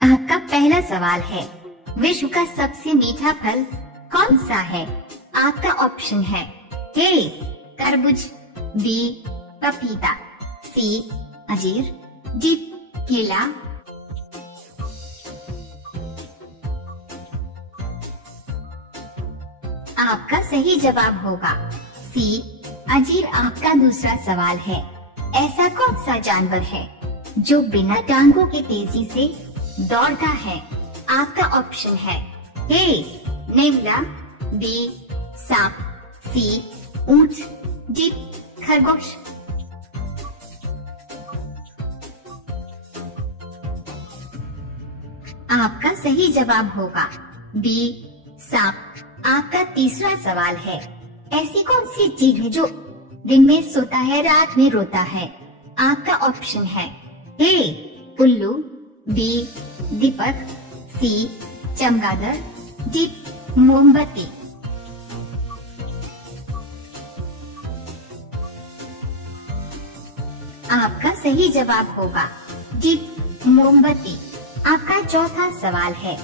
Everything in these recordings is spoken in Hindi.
आपका पहला सवाल है, विश्व का सबसे मीठा फल कौन सा है? आपका ऑप्शन है ए तरबूज, बी पपीता, सी अंजीर, डी केला। आपका सही जवाब होगा सी अंजीर। आपका दूसरा सवाल है, ऐसा कौन सा जानवर है जो बिना टांगों के तेजी से दौड़ता है? आपका ऑप्शन है ए नेवला, बी सांप, सी ऊंट, डी खरगोश। आपका सही जवाब होगा बी सांप। आपका तीसरा सवाल है, ऐसी कौन सी चीज है जो दिन में सोता है रात में रोता है? आपका ऑप्शन है ए उल्लू, बी दीपक, सी चमगादड़, डी मोमबत्ती। आपका सही जवाब होगा डी मोमबत्ती। आपका चौथा सवाल है,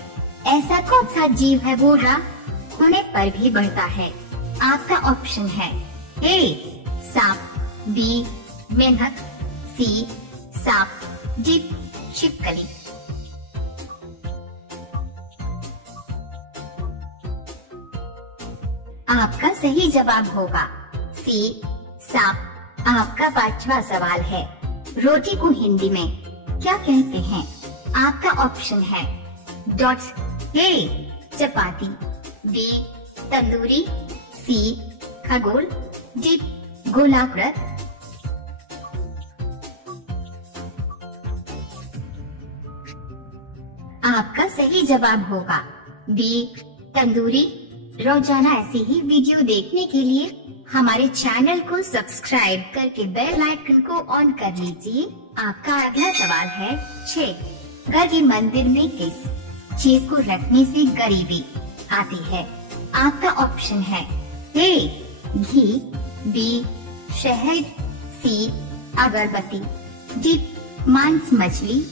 ऐसा कौन सा जीव है वो रात होने पर भी बढ़ता है? आपका ऑप्शन है ए सांप, बी मेंढक, सी सांप, डी छिपकली। आपका सही जवाब होगा सी सांप। आपका पांचवा सवाल है, रोटी को हिंदी में क्या कहते हैं? आपका ऑप्शन है डॉट्स, ए चपाती, बी तंदूरी, सी खगोल, डी गोलाकृत। आपका सही जवाब होगा बी तंदूरी। रोजाना ऐसे ही वीडियो देखने के लिए हमारे चैनल को सब्सक्राइब करके बेल आइकन को ऑन कर लीजिए। आपका अगला सवाल है 6, घर के मंदिर में किस चीज को रखने से गरीबी आती है? आपका ऑप्शन है ए घी, बी शहद, सी अगरबत्ती, डी मांस मछली।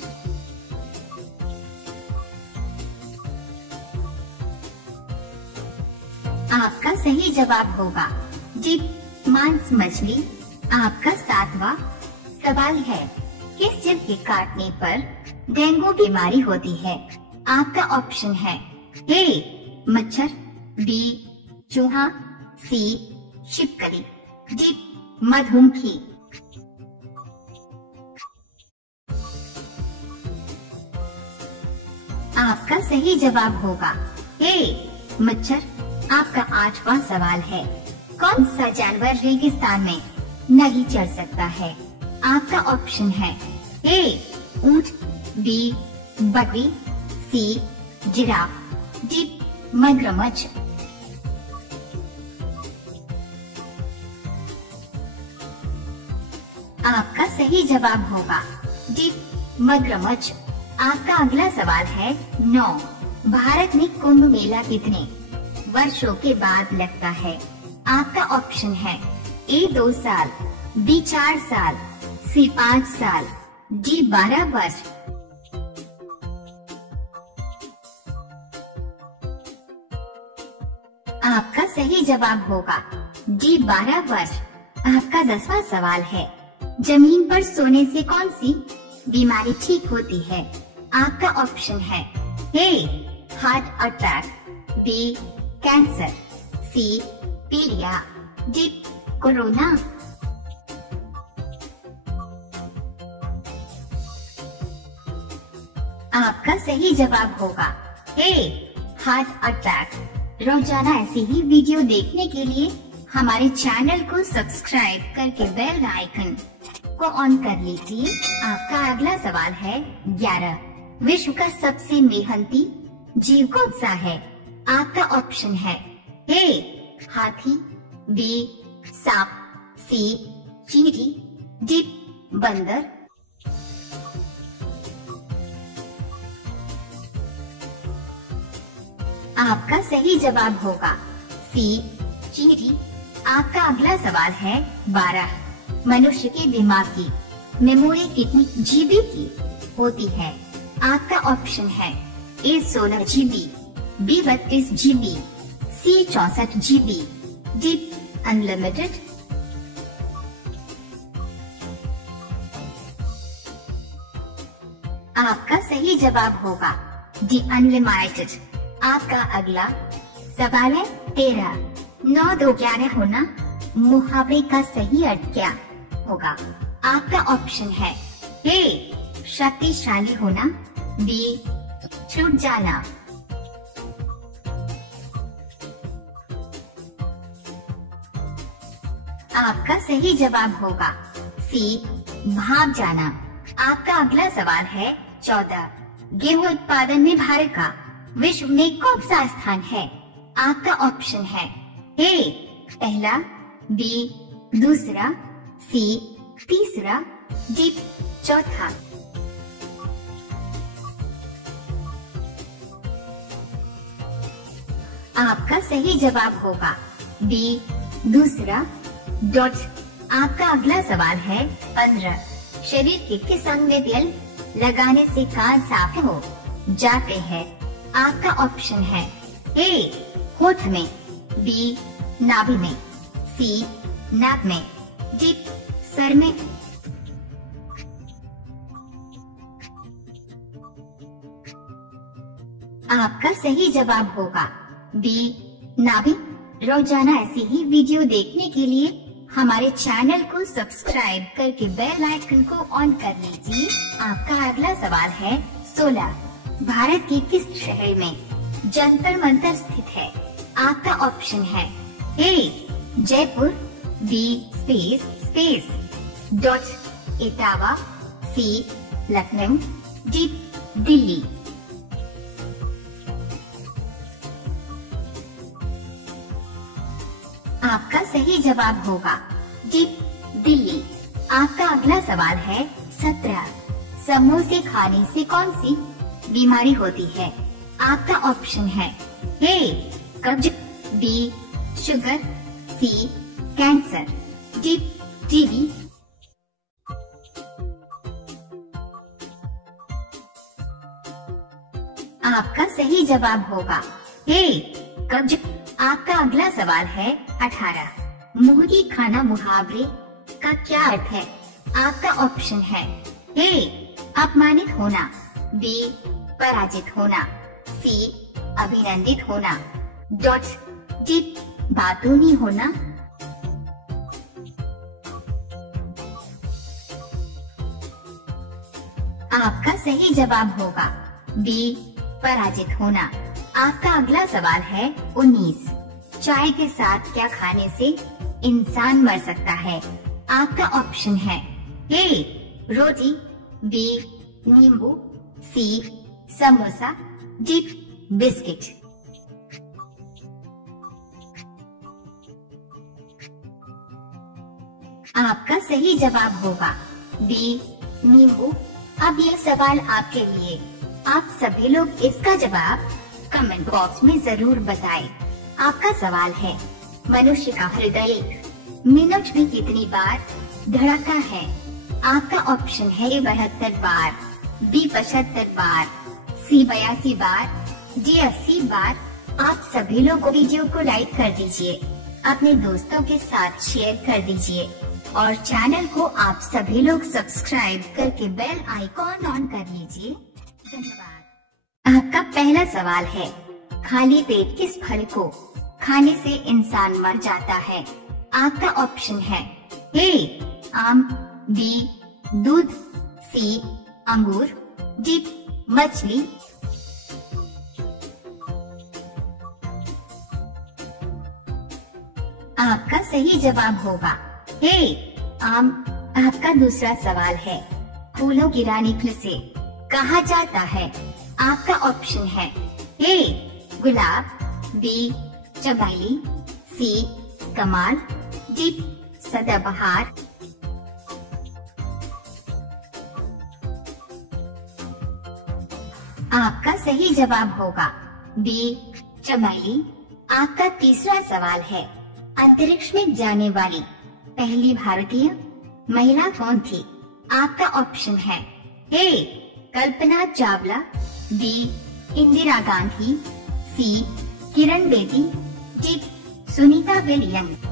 आपका सही जवाब होगा डी मांस मछली। आपका 7वां सवाल है, किस जीव के काटने पर डेंगू बीमारी होती है? आपका ऑप्शन है ए मच्छर, बी चूहा, सी छिपकली, डी मधुमक्खी। आपका सही जवाब होगा ए मच्छर। आपका 8वां सवाल है, कौन सा जानवर रेगिस्तान में नहीं चल सकता है? आपका ऑप्शन है ए ऊंट, बी बकरी, सी जिराफ, डी मगरमच्छ। आपका सही जवाब होगा डी मगरमच्छ। आपका अगला सवाल है 9, भारत में कुंभ मेला कितने वर्षों के बाद लगता है? आपका ऑप्शन है ए 2 साल, बी 4 साल, सी 5 साल, डी 12 वर्ष। आपका सही जवाब होगा डी 12 वर्ष। आपका 10वां सवाल है, जमीन पर सोने से कौन सी बीमारी ठीक होती है? आपका ऑप्शन है A heart attack, B cancer, C पीलिया, डी कोरोना। आपका सही जवाब होगा ए हार्ट अटैक। रोजाना ऐसे ही वीडियो देखने के लिए हमारे चैनल को सब्सक्राइब करके बेल आइकन को ऑन कर लीजिए। आपका अगला सवाल है 11, विश्व का सबसे मेहनती जीव कौन सा है? आपका ऑप्शन है ए हाथी, बी सांप, सी चींटी, डी बंदर। आपका सही जवाब होगा सी चींटी। आपका अगला सवाल है 12, मनुष्य के दिमाग की मेमोरी कितनी जीबी की होती है? आपका ऑप्शन है ए 16 GB, बी 32 GB, सी 64 GB, डी अनलिमिटेड। आपका सही जवाब होगा डी अनलिमिटेड। आपका अगला सवाल है 13, 9 2 11 होना मुहावरे का सही अर्थ क्या होगा? आपका ऑप्शन है ए शक्तिशाली होना, बी छूट जाना, आपका सही जवाब होगा सी भाग जाना। आपका अगला सवाल है 14, गेहूं उत्पादन में भारत का विश्व में कौन सा स्थान है? आपका ऑप्शन है ए पहला, बी दूसरा, सी तीसरा, डी चौथा। आपका सही जवाब होगा बी दूसरा। डॉट। आपका अगला सवाल है 15, शरीर के किस अंग में तेल लगाने से कान साफ हो जाते हैं? आपका ऑप्शन है ए होठ में, बी नाभि में, सी नाक में, डी सर में। आपका सही जवाब होगा बी नाभि। रोजाना ऐसी ही वीडियो देखने के लिए हमारे चैनल को सब्सक्राइब करके बेल आइकन को ऑन कर लीजिए। आपका अगला सवाल है 16, भारत के किस शहर में जंतर मंतर स्थित है? आपका ऑप्शन है A Jaipur, B space space dot Etawah, C Lucknow, D Delhi. आपका सही जवाब होगा डी दिल्ली। आपका अगला सवाल है 17, समोसे खाने से कौन सी बीमारी होती है? आपका ऑप्शन है ए कब्ज, बी शुगर, सी कैंसर, डी टीबी। आपका सही जवाब होगा ए कब्ज। आपका अगला सवाल है 18, मुंह की खाना मुहावरे का क्या अर्थ है? आपका ऑप्शन है ए अपमानित होना, बी पराजित होना, सी अभिनंदित होना, डॉट डी बातूनी होना। आपका सही जवाब होगा बी पराजित होना। आपका अगला सवाल है 19, चाय के साथ क्या खाने से इंसान मर सकता है? आपका ऑप्शन है ए रोटी, बी नींबू, सी समोसा, डी बिस्किट। आपका सही जवाब होगा बी नींबू। अब यह सवाल आपके लिए। आप सभी लोग इसका जवाब कमेंट बॉक्स में जरूर बताएं। आपका सवाल है मनुष्य का हृदय एक मिनट में कितनी बार धड़कता है? आपका ऑप्शन है ए 72 बार, बी 75 बार, सी 82 बार, डी 80 बार। आप सभी लोग वीडियो को लाइक कर दीजिए, अपने दोस्तों के साथ शेयर कर दीजिए और चैनल को आप सभी लोग सब्सक्राइब करके बेल आइकॉन ऑन कर लीजिए। धन्यवाद। आपका पहला सवाल है खाली पेट किस फल को खाने से इंसान मर जाता है? आपका ऑप्शन है ए आम, बी दूध, सी अंगूर, डी मछली। आपका सही जवाब होगा ए आम। आपका दूसरा सवाल है फूलों की रानी किसे कहा जाता है? आपका ऑप्शन है ए गुलाब, बी चमेली, सी कमाल, डी सदाबहार। आपका सही जवाब होगा बी चमेली। आपका तीसरा सवाल है अंतरिक्ष में जाने वाली पहली भारतीय महिला कौन थी? आपका ऑप्शन है ए कल्पना चावला, बी इंदिरा गांधी, सी किरण बेदी, डी सुनीता विलियम्स।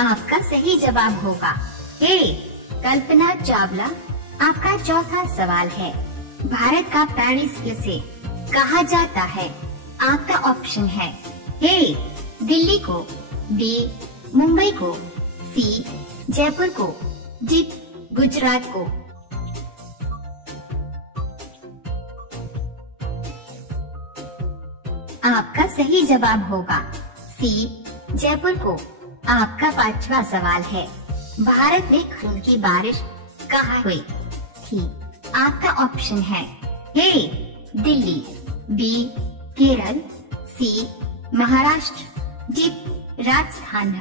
आपका सही जवाब होगा ए कल्पना चावला। आपका चौथा सवाल है, भारत का पेरिस किसे कहा जाता है? आपका ऑप्शन है ए दिल्ली को, बी मुंबई को, सी जयपुर को, डी गुजरात को। आपका सही जवाब होगा सी जयपुर को। आपका पांचवा सवाल है, भारत में खून की बारिश कहाँ हुई थी? आपका ऑप्शन है ए दिल्ली, बी केरल, सी महाराष्ट्र, डी राजस्थान।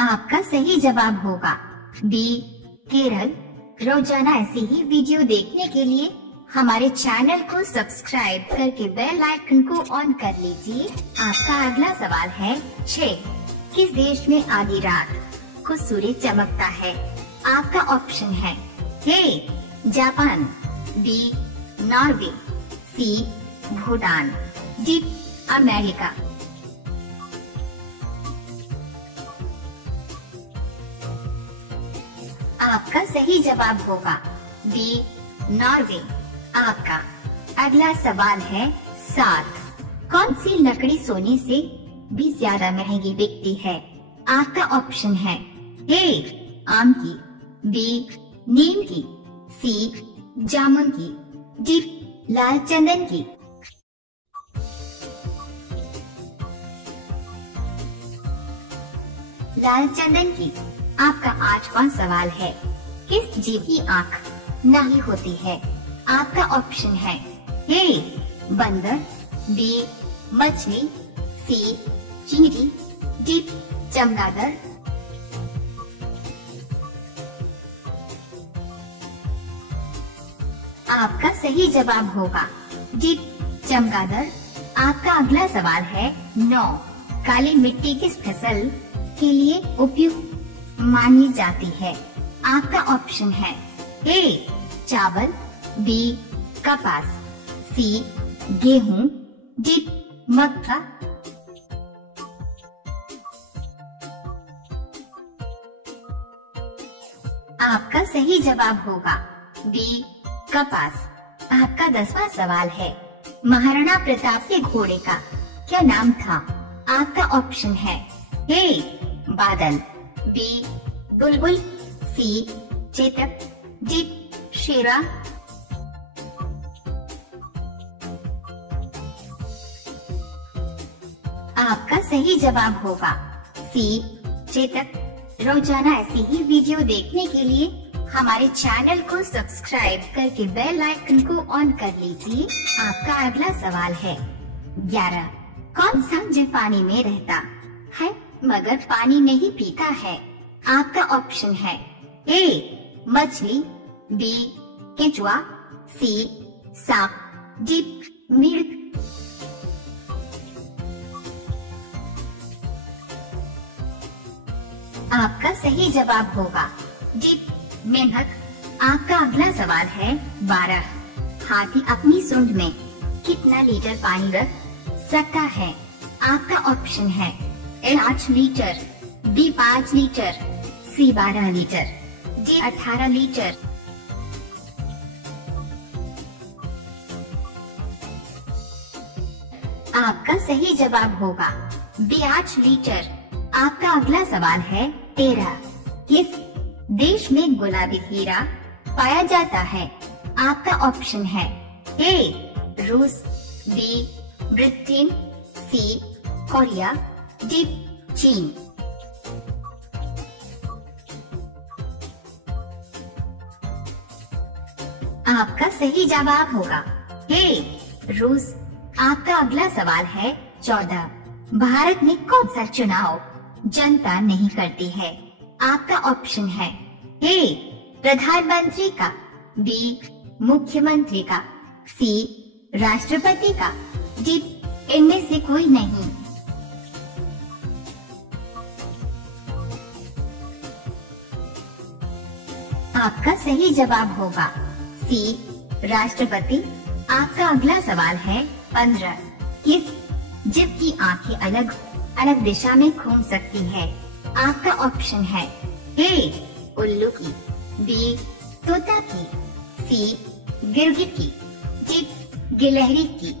आपका सही जवाब होगा बी केरल। रोजाना ऐसी ही वीडियो देखने के लिए हमारे चैनल को सब्सक्राइब करके बेल आइकन को ऑन कर लीजिए। आपका अगला सवाल है 6 किस देश में आधी रात को सूर्य चमकता है? आपका ऑप्शन है A Japan, B Norway, C Bhutan, D America. आपका सही जवाब होगा बी नॉर्वे। आपका अगला सवाल है 7 कौन सी लकड़ी सोने से भी ज्यादा महंगी बिकती है? आपका ऑप्शन है ए आम की, बी नीम की, सी जामुन की, डी लाल चंदन की। लाल चंदन की। आपका 8वां सवाल है, किस जीव की आँख नहीं होती है? आपका ऑप्शन है ए बंदर, बी मछली, सी चींटी, डी चमगादड़। आपका सही जवाब होगा डी चमगादड़। आपका अगला सवाल है 9 काली मिट्टी किस फसल के लिए उपयुक्त मानी जाती है? आपका ऑप्शन है ए चावल, बी कपास, सी गेहूं, डी मक्का। आपका सही जवाब होगा बी कपास। आपका 10वां सवाल है, महाराणा प्रताप के घोड़े का क्या नाम था? आपका ऑप्शन है ए बादल, बी बुलबुल, सी चेतक, डी शेरा। आपका सही जवाब होगा सी चेतक। रोजाना ऐसी ही वीडियो देखने के लिए हमारे चैनल को सब्सक्राइब करके बेल आइकन को ऑन कर लीजिए। आपका अगला सवाल है 11 कौन सा जीव पानी में रहता है मगर पानी नहीं पीता है? आपका ऑप्शन है ए मछली, बी केंचुआ, सी सांप, डी मिर्ग। आपका सही जवाब होगा डी मेंढक। आपका अगला सवाल है 12 हाथी अपनी सूंड में कितना लीटर पानी रख सकता है? आपका ऑप्शन है ए 8 लीटर, बी 5 लीटर, सी 12 लीटर, डी 18 लीटर। आपका सही जवाब होगा बी 8 लीटर। आपका अगला सवाल है 13 किस देश में गुलाबी हीरा पाया जाता है? आपका ऑप्शन है ए रूस, बी ब्रिटेन, सी कोरिया, डी चीन। आपका सही जवाब होगा ए रूस। आपका अगला सवाल है 14 भारत में कौन सा चुनाव जनता नहीं करती है? आपका ऑप्शन है ए प्रधानमंत्री का, बी मुख्यमंत्री का, सी राष्ट्रपति का, डी इनमें से कोई नहीं। आपका सही जवाब होगा सी, राष्ट्रपति। आपका अगला सवाल है 15। किस जीव की आंखें अलग अलग दिशा में घूम सकती है? आपका ऑप्शन है ए, उल्लू की, बी, तोता की, सी, गिरगिट की, डी, गिलहरी की।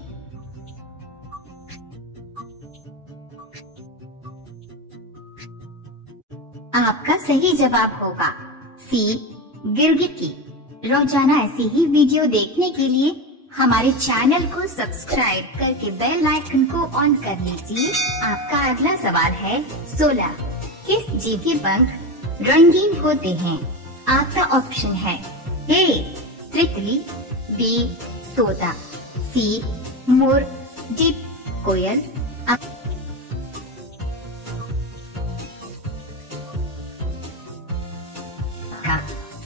आपका सही जवाब होगा सी, गिरगिट की। रोजाना ऐसी ही वीडियो देखने के लिए हमारे चैनल को सब्सक्राइब करके बेल आइकन को ऑन कर लीजिए। आपका अगला सवाल है 16। किस जीव के पंख रंगीन होते हैं? आपका ऑप्शन है ए, तितली, बी, तोता, सी, मोर, डी, कोयल।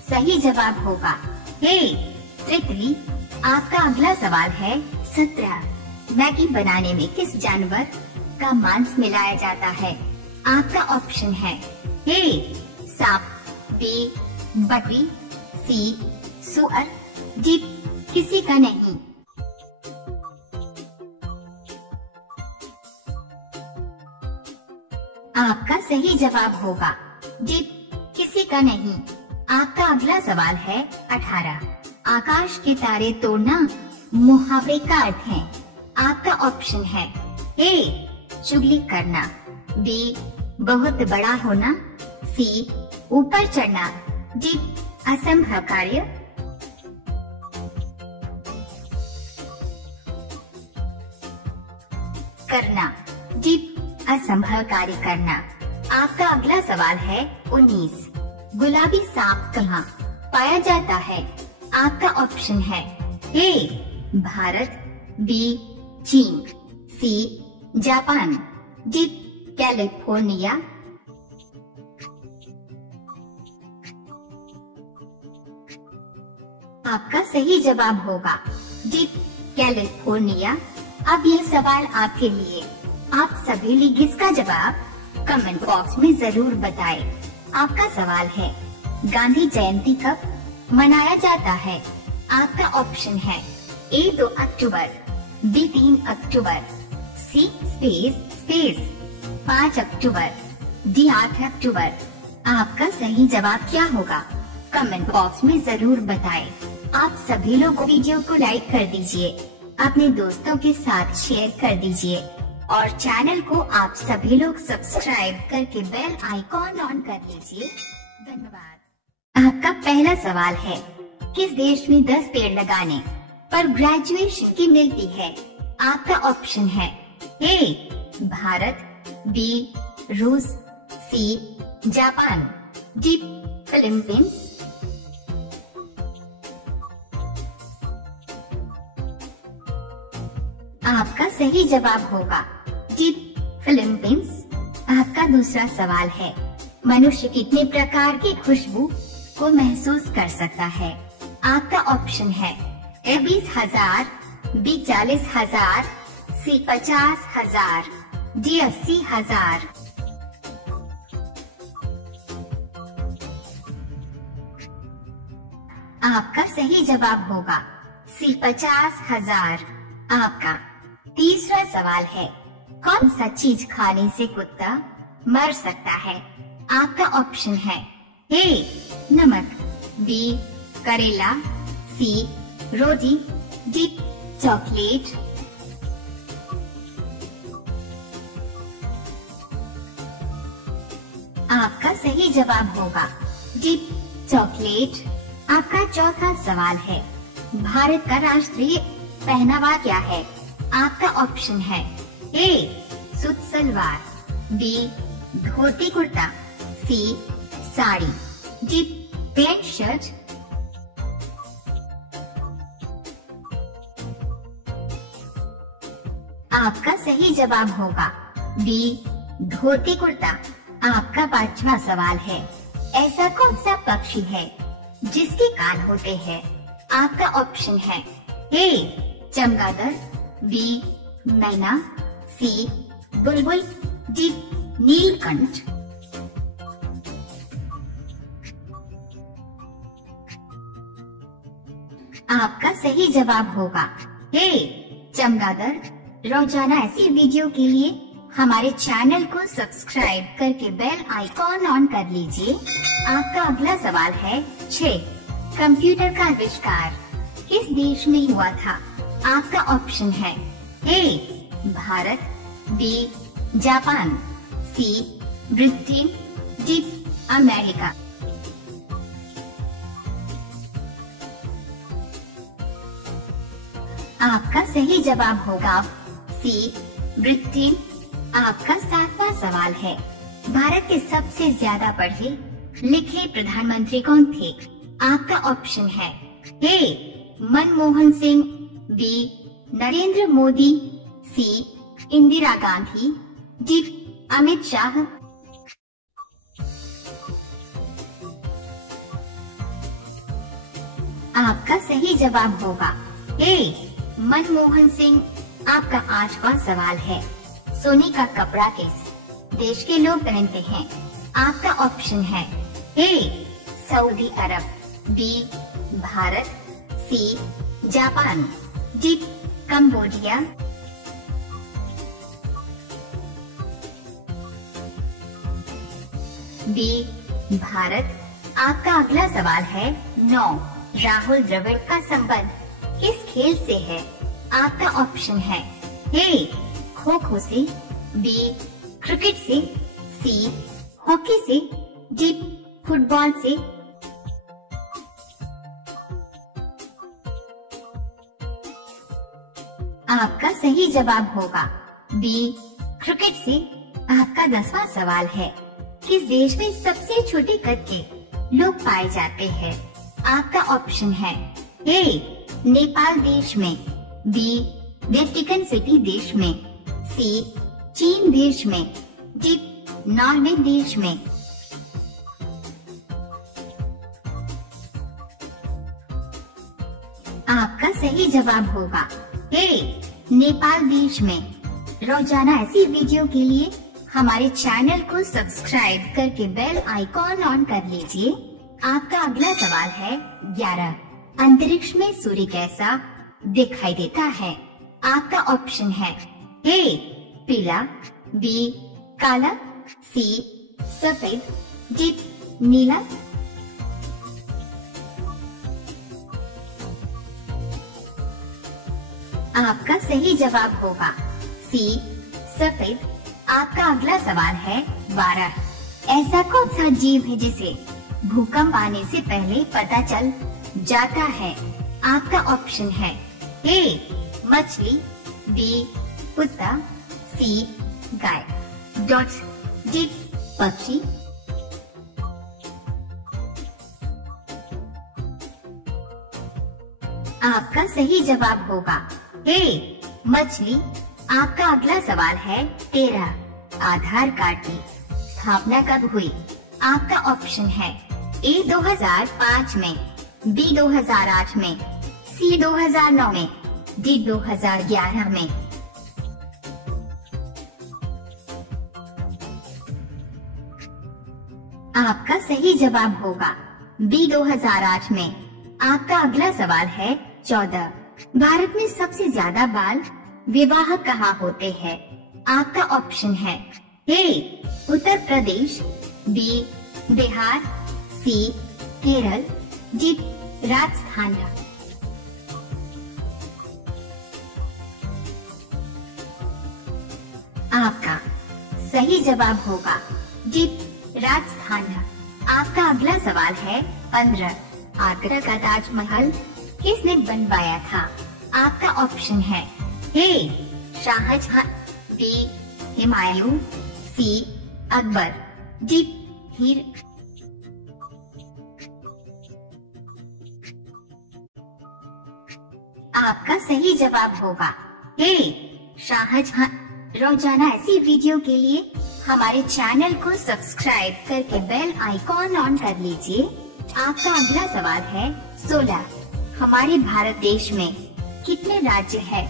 सही जवाब होगा ए, तितली। आपका अगला सवाल है 17। मैगी बनाने में किस जानवर का मांस मिलाया जाता है? आपका ऑप्शन है ए, सांप, बी, बकरी, सी, सुअर, डी, किसी का नहीं। आपका सही जवाब होगा डी, किसी का नहीं। आपका अगला सवाल है 18। आकाश के तारे तोड़ना मुहावरे का अर्थ है? आपका ऑप्शन है ए, चुगली करना, बी, बहुत बड़ा होना, सी, ऊपर चढ़ना, डी, असंभव कार्य। करना, डी, असंभव कार्य करना। आपका अगला सवाल है 19। गुलाबी सांप कहाँ पाया जाता है? आपका ऑप्शन है ए, भारत, बी, चीन, सी, जापान, डी, कैलिफोर्निया। आपका सही जवाब होगा डी, कैलिफोर्निया। अब यह सवाल आपके लिए। आप सभी लोग इसका जवाब कमेंट बॉक्स में जरूर बताएं। आपका सवाल है गांधी जयंती कब मनाया जाता है? आपका ऑप्शन है ए, 2 अक्टूबर, बी, 3 अक्टूबर, सी, स्पेस 5 अक्टूबर, डी, 8 अक्टूबर। आपका सही जवाब क्या होगा? कमेंट बॉक्स में जरूर बताएं। आप सभी लोग वीडियो को लाइक कर दीजिए, अपने दोस्तों के साथ शेयर कर दीजिए और चैनल को आप सभी लोग सब्सक्राइब करके बेल आइकॉन ऑन कर लीजिए। धन्यवाद। आपका पहला सवाल है किस देश में 10 पेड़ लगाने पर ग्रेजुएशन की मिलती है? आपका ऑप्शन है ए, भारत, बी, रूस, सी, जापान, डी, फिलीपींस। आपका सही जवाब होगा डी, फिलीपींस। आपका दूसरा सवाल है मनुष्य कितने प्रकार की खुशबू को महसूस कर सकता है? आपका ऑप्शन है ए, 20,000, बी, 40,000, सी, 50,000, डी, 80,000। आपका सही जवाब होगा सी, 50,000। आपका तीसरा सवाल है कौन सा चीज खाने से कुत्ता मर सकता है? आपका ऑप्शन है ए, नमक, बी, करेला, सी, रोटी, डी, चॉकलेट। आपका सही जवाब होगा डी, चॉकलेट। आपका चौथा सवाल है भारत का राष्ट्रीय पहनावा क्या है? आपका ऑप्शन है ए, सूट सलवार, बी, धोती कुर्ता, सी, साड़ी, डी, पैंट शर्ट। आपका सही जवाब होगा बी, धोती कुर्ता। आपका पांचवा सवाल है ऐसा कौन सा पक्षी है जिसके कान होते हैं? आपका ऑप्शन है ए, चमगादड़, बी, मैना, सी बुलबुल, डी नीलकंठ। आपका सही जवाब होगा ए चमगादड़। रोजाना ऐसी वीडियो के लिए हमारे चैनल को सब्सक्राइब करके बेल आइकॉन ऑन कर लीजिए। आपका अगला सवाल है 6। कंप्यूटर का आविष्कार किस देश में हुआ था? आपका ऑप्शन है ए भारत, बी जापान, सी ब्रिटेन, डी अमेरिका। आपका सही जवाब होगा सी ब्रिटेन। आपका 7वां सवाल है, भारत के सबसे ज्यादा पढ़े लिखे प्रधानमंत्री कौन थे? आपका ऑप्शन है ए मनमोहन सिंह, बी नरेंद्र मोदी, सी इंदिरा गांधी, डी अमित शाह। आपका सही जवाब होगा ए मनमोहन सिंह। आपका 8वां सवाल है, सोने का कपड़ा किस देश के लोग पहनते हैं? आपका ऑप्शन है A Saudi Arab, B Bharat, C Japan, D Cambodia. B Bharat. आपका अगला सवाल है 9। राहुल द्रविड़ का संबंध किस खेल से है? आपका ऑप्शन है ए खो खो से, बी क्रिकेट से, सी हॉकी से, डी फुटबॉल से। आपका सही जवाब होगा बी क्रिकेट से। आपका 10वां सवाल है, किस देश में सबसे छोटे कद के लोग पाए जाते हैं? आपका ऑप्शन है ए नेपाल देश में, बी वेटिकन सिटी देश में, सी चीन देश में, डी नॉर्वे देश में। आपका सही जवाब होगा ए नेपाल देश में। रोजाना ऐसी वीडियो के लिए हमारे चैनल को सब्सक्राइब करके बेल आइकॉन ऑन कर लीजिए। आपका अगला सवाल है 11। अंतरिक्ष में सूर्य कैसा दिखाई देता है? आपका ऑप्शन है ए पीला, बी काला, सी सफेद, डी नीला। आपका सही जवाब होगा सी सफेद। आपका अगला सवाल है 12। ऐसा कौन सा जीव है जिसे भूकंप आने से पहले पता चल जाता है? आपका ऑप्शन है ए मछली, बी कुत्ता, सी गाय, डी पक्षी। आपका सही जवाब होगा ए मछली। आपका अगला सवाल है 13। आधार कार्ड की स्थापना कब हुई? आपका ऑप्शन है ए 2005 में, बी 2008 में, सी 2009 में, डी 2011 में। आपका सही जवाब होगा बी 2008 में। आपका अगला सवाल है 14। भारत में सबसे ज्यादा बाल विवाह कहाँ होते हैं? आपका ऑप्शन है ए उत्तर प्रदेश, बी बिहार, सी केरल, डी राजस्थान। आपका सही जवाब होगा डी राजस्थान। आपका अगला सवाल है 15। आगरा का ताजमहल किसने बनवाया था? आपका ऑप्शन है ए शाहजहां, बी हुमायूं, सी अकबर, डी हीर। आपका सही जवाब होगा ए शाहजहां। रोजाना ऐसी वीडियो के लिए हमारे चैनल को सब्सक्राइब करके बेल आइकॉन ऑन कर लीजिए। आपका अगला सवाल है 16। हमारे भारत देश में कितने राज्य है?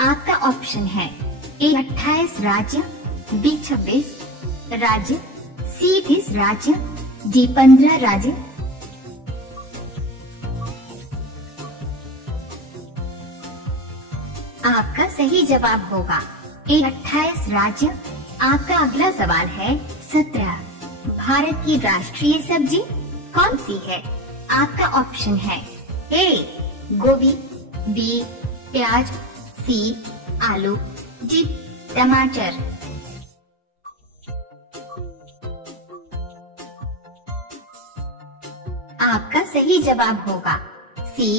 आपका ऑप्शन है ए 28 राज्य, बी 26 राज्य, सी 30 राज्य, डी 15 राज्य। आपका सही जवाब होगा ए 28 राज्य। आपका अगला सवाल है 17। भारत की राष्ट्रीय सब्जी कौन सी है? आपका ऑप्शन है ए गोभी, बी प्याज, सी आलू, डी टमाटर। आपका सही जवाब होगा सी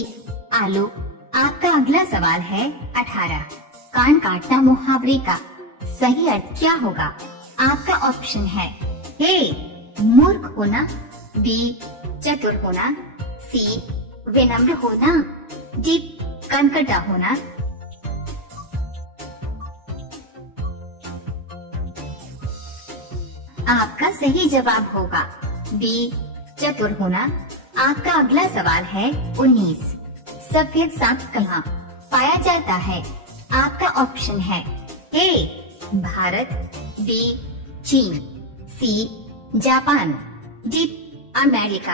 आलू। आपका अगला सवाल है 18। कान काटना मुहावरे का सही अर्थ क्या होगा? आपका ऑप्शन है ए मूर्ख होना, बी चतुर होना, सी विनम्र होना, डी कनकटा होना। आपका सही जवाब होगा बी चतुर होना। आपका अगला सवाल है 19। सफेद सांप कहाँ पाया जाता है? आपका ऑप्शन है ए भारत, बी चीन, सी जापान, डी अमेरिका।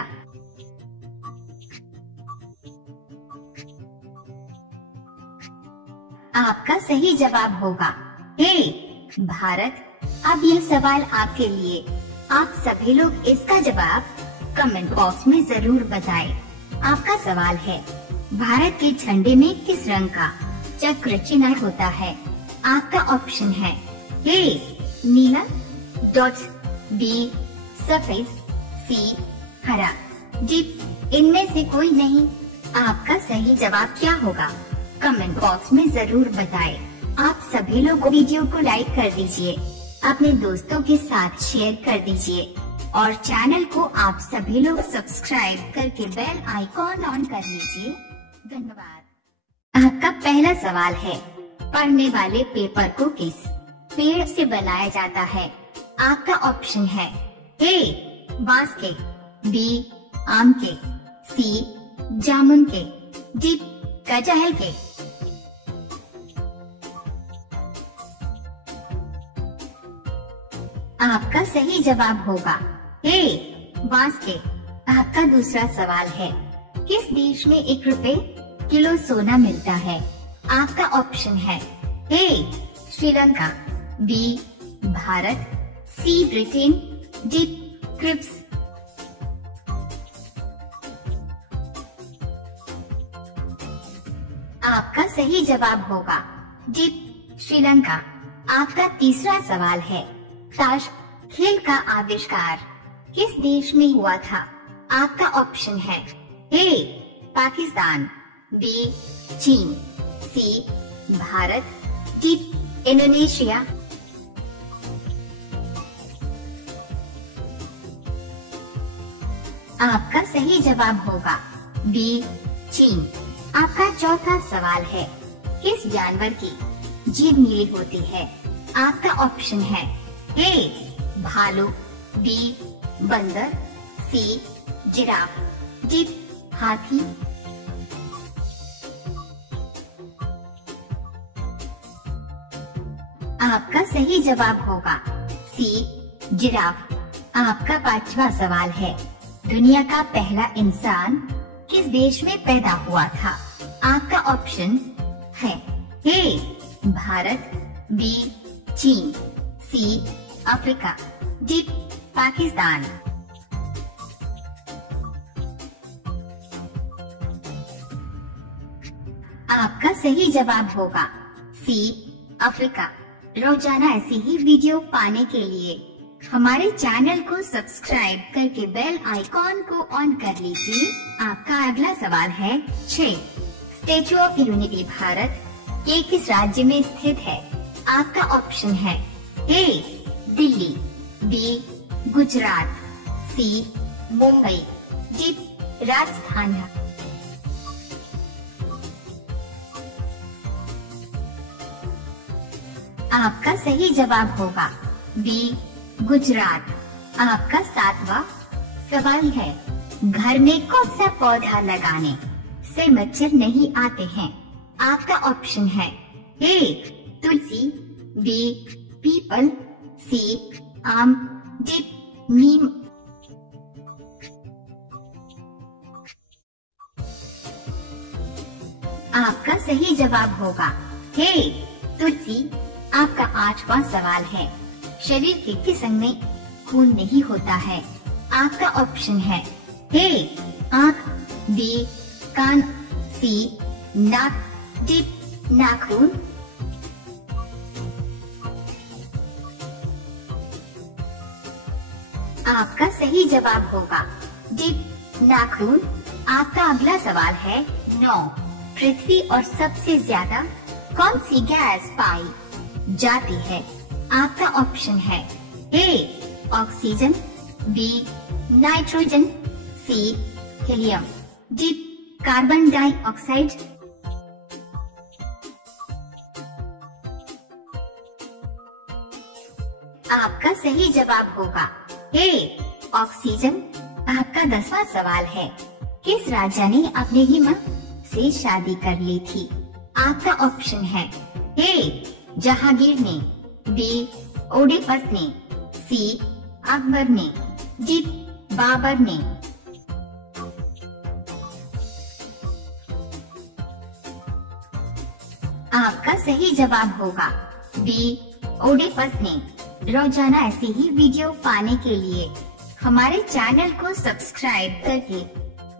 आपका सही जवाब होगा ए भारत। अब यह सवाल आपके लिए। आप सभी लोग इसका जवाब कमेंट बॉक्स में जरूर बताएं। आपका सवाल है भारत के झंडे में किस रंग का चक्र चिन्ह होता है? आपका ऑप्शन है ए नीला, डॉट्स, बी सफेद, सी हरा, डी इनमें से कोई नहीं। आपका सही जवाब क्या होगा? कमेंट बॉक्स में जरूर बताएं। आप सभी लोग वीडियो को लाइक कर दीजिए, अपने दोस्तों के साथ शेयर कर दीजिए और चैनल को आप सभी लोग सब्सक्राइब करके बेल आइकॉन ऑन कर लीजिए। धन्यवाद। आपका पहला सवाल है पढ़ने वाले पेपर को किस पेड़ से बनाया जाता है? आपका ऑप्शन है ए बांस के, बी आम के, सी जामुन के, डी कटहल के। आपका सही जवाब होगा ए बांस के। आपका दूसरा सवाल है किस देश में 1 रुपए किलो सोना मिलता है? आपका ऑप्शन है ए श्रीलंका, बी भारत, सी ब्रिटेन, डी क्रिप्स। आपका सही जवाब होगा डी श्रीलंका। आपका तीसरा सवाल है ताश खेल का आविष्कार किस देश में हुआ था? आपका ऑप्शन है ए पाकिस्तान, बी चीन, सी भारत, डी इंडोनेशिया। आपका सही जवाब होगा बी चीन। आपका चौथा सवाल है किस जानवर की जीभ नीली होती है? आपका ऑप्शन है ए भालू, बी बंदर, सी जिराफ, डी हाथी। आपका सही जवाब होगा सी जिराफ। आपका पांचवा सवाल है दुनिया का पहला इंसान किस देश में पैदा हुआ था? आपका ऑप्शन है ए भारत, बी चीन, सी अफ्रीका, डी पाकिस्तान। आपका सही जवाब होगा सी अफ्रीका। रोजाना ऐसी ही वीडियो पाने के लिए हमारे चैनल को सब्सक्राइब करके बेल आइकॉन को ऑन कर लीजिए। आपका अगला सवाल है 6। स्टेचू ऑफ यूनिटी भारत के किस राज्य में स्थित है? आपका ऑप्शन है ए दिल्ली, बी गुजरात, सी मुंबई, डी राजस्थान। आपका सही जवाब होगा बी गुजरात। आपका 7वां सवाल है घर में कौन सा पौधा लगाने से मच्छर नहीं आते हैं? आपका ऑप्शन है ए तुलसी, बी पीपल, सी आम, डी नीम। आपका सही जवाब होगा हे तुलसी। आपका 8वां सवाल है, शरीर के किस अंग में खून नहीं होता है? आपका ऑप्शन है ए आँख, बी कान, सी नाक, डी नाखून। आपका सही जवाब होगा डी नाखून। आपका अगला सवाल है 9। पृथ्वी और सबसे ज्यादा कौन सी गैस पाई जाती है? आपका ऑप्शन है A oxygen, B nitrogen, C helium, D carbon dioxide. आपका सही जवाब होगा ए ऑक्सीजन। आपका 10वां सवाल है, किस राजा ने अपने ही मां से शादी कर ली थी? आपका ऑप्शन है ए जहांगीर ने, बी ओडिपस ने, सी अकबर ने, डी बाबर ने। आपका सही जवाब होगा बी ओडिपस ने। रोजाना ऐसी ही वीडियो पाने के लिए हमारे चैनल को सब्सक्राइब करके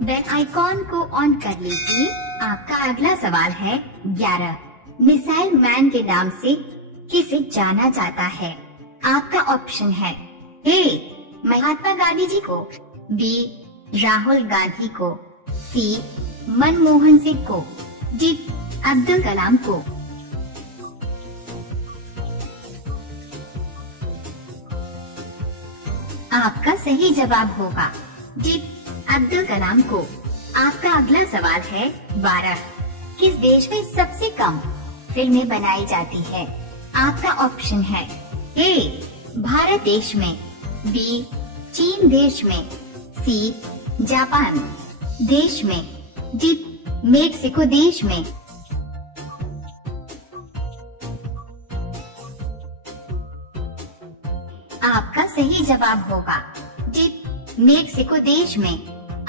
बेल आइकॉन को ऑन कर लीजिए। आपका अगला सवाल है 11। मिसाइल मैन के नाम से किसे जाना जाता है? आपका ऑप्शन है ए महात्मा गांधी जी को, बी राहुल गांधी को, सी मनमोहन सिंह को, डी अब्दुल कलाम को। आपका सही जवाब होगा डी अब्दुल कलाम को। आपका अगला सवाल है 12। किस देश में सबसे कम फिल्में बनाई जाती है? आपका ऑप्शन है ए भारत देश में, बी चीन देश में, सी जापान देश में, डी मेक्सिको देश में। आपका सही जवाब होगा डी मेक्सिको देश में।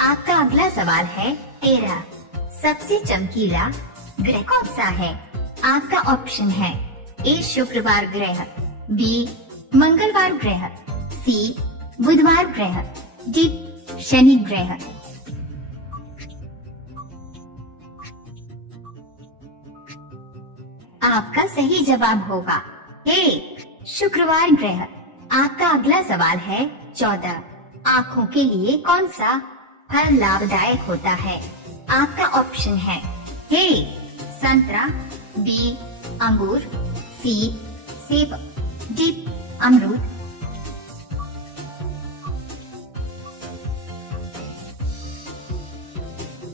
आपका अगला सवाल है 13। सबसे चमकीला ग्रह कौन सा है? आपका ऑप्शन है ए शुक्रवार ग्रह, बी मंगलवार ग्रह, सी बुधवार ग्रह, डी शनि ग्रह। आपका सही जवाब होगा ए शुक्रवार ग्रह। आपका अगला सवाल है 14। आँखों के लिए कौन सा फल लाभदायक होता है? आपका ऑप्शन है ए संतरा, बी अंगूर, सी सेब, डी अमरूद।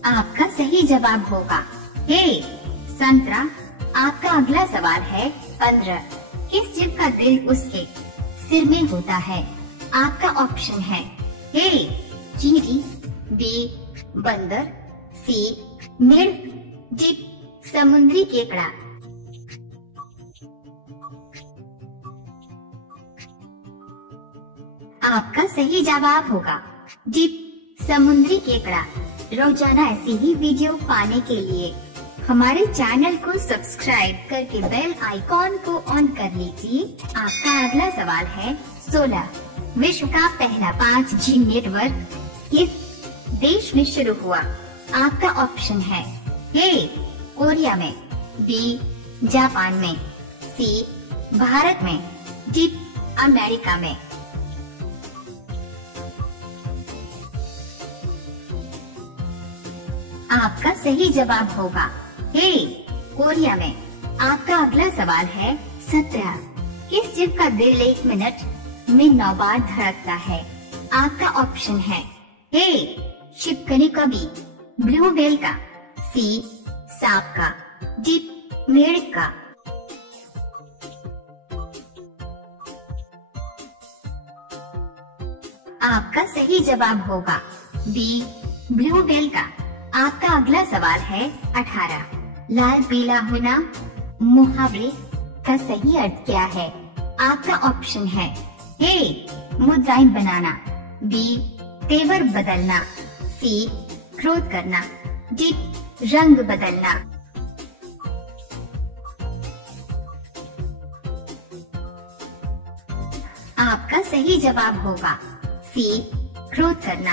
आपका सही जवाब होगा ए संतरा। आपका अगला सवाल है 15। किस जीव का दिल उसके सिर में होता है? आपका ऑप्शन है ए चींटी, बी बंदर, सी मिर्ग, डी समुद्री केकड़ा। आपका सही जवाब होगा डी समुद्री केकड़ा। रोजाना ऐसी ही वीडियो पाने के लिए हमारे चैनल को सब्सक्राइब करके बेल आइकॉन को ऑन कर लीजिए। आपका अगला सवाल है 16। विश्व का पहला 5G नेटवर्क किस देश में शुरू हुआ? आपका ऑप्शन है ए कोरिया में, बी जापान में, सी भारत में, डी अमेरिका में। आपका सही जवाब होगा ए कोरिया में। आपका अगला सवाल है 17। किस जीव का दिल 1 मिनट में 9 बार धड़कता है? आपका ऑप्शन है ए छिपकली का, बी ब्लू व्हेल का, सी सांप का, डी मेढक का। आपका सही जवाब होगा बी ब्लू व्हेल का। आपका अगला सवाल है 18। लाल पीला होना मुहावरे का सही अर्थ क्या है? आपका ऑप्शन है ए मुद्राएं बनाना, बी तेवर बदलना, सी क्रोध करना, डी रंग बदलना। आपका सही जवाब होगा सी क्रोध करना।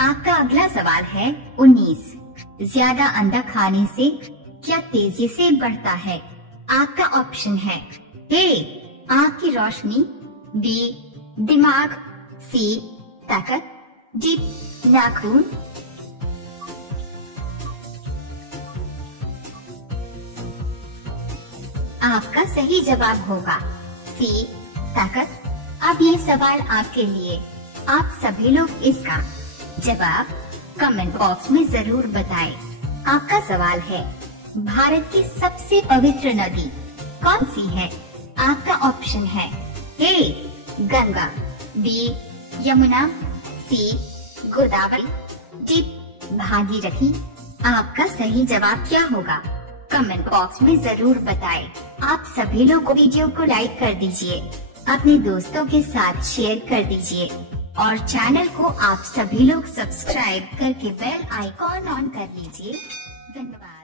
आपका अगला सवाल है 19। ज्यादा अंडा खाने से क्या तेजी से बढ़ता है? आपका ऑप्शन है ए आँख की रोशनी, बी दिमाग, सी ताकत, डी नाखून। आपका सही जवाब होगा सी ताकत। अब ये सवाल आपके लिए, आप सभी लोग इसका जवाब कमेंट बॉक्स में जरूर बताएं। आपका सवाल है भारत की सबसे पवित्र नदी कौन सी है? आपका ऑप्शन है ए गंगा, बी यमुना, सी गोदावरी, डी भागीरथी। आपका सही जवाब क्या होगा? कमेंट बॉक्स में जरूर बताएं। आप सभी लोग वीडियो को लाइक कर दीजिए, अपने दोस्तों के साथ शेयर कर दीजिए और चैनल को आप सभी लोग सब्सक्राइब करके बेल आइकॉन ऑन कर लीजिए। धन्यवाद।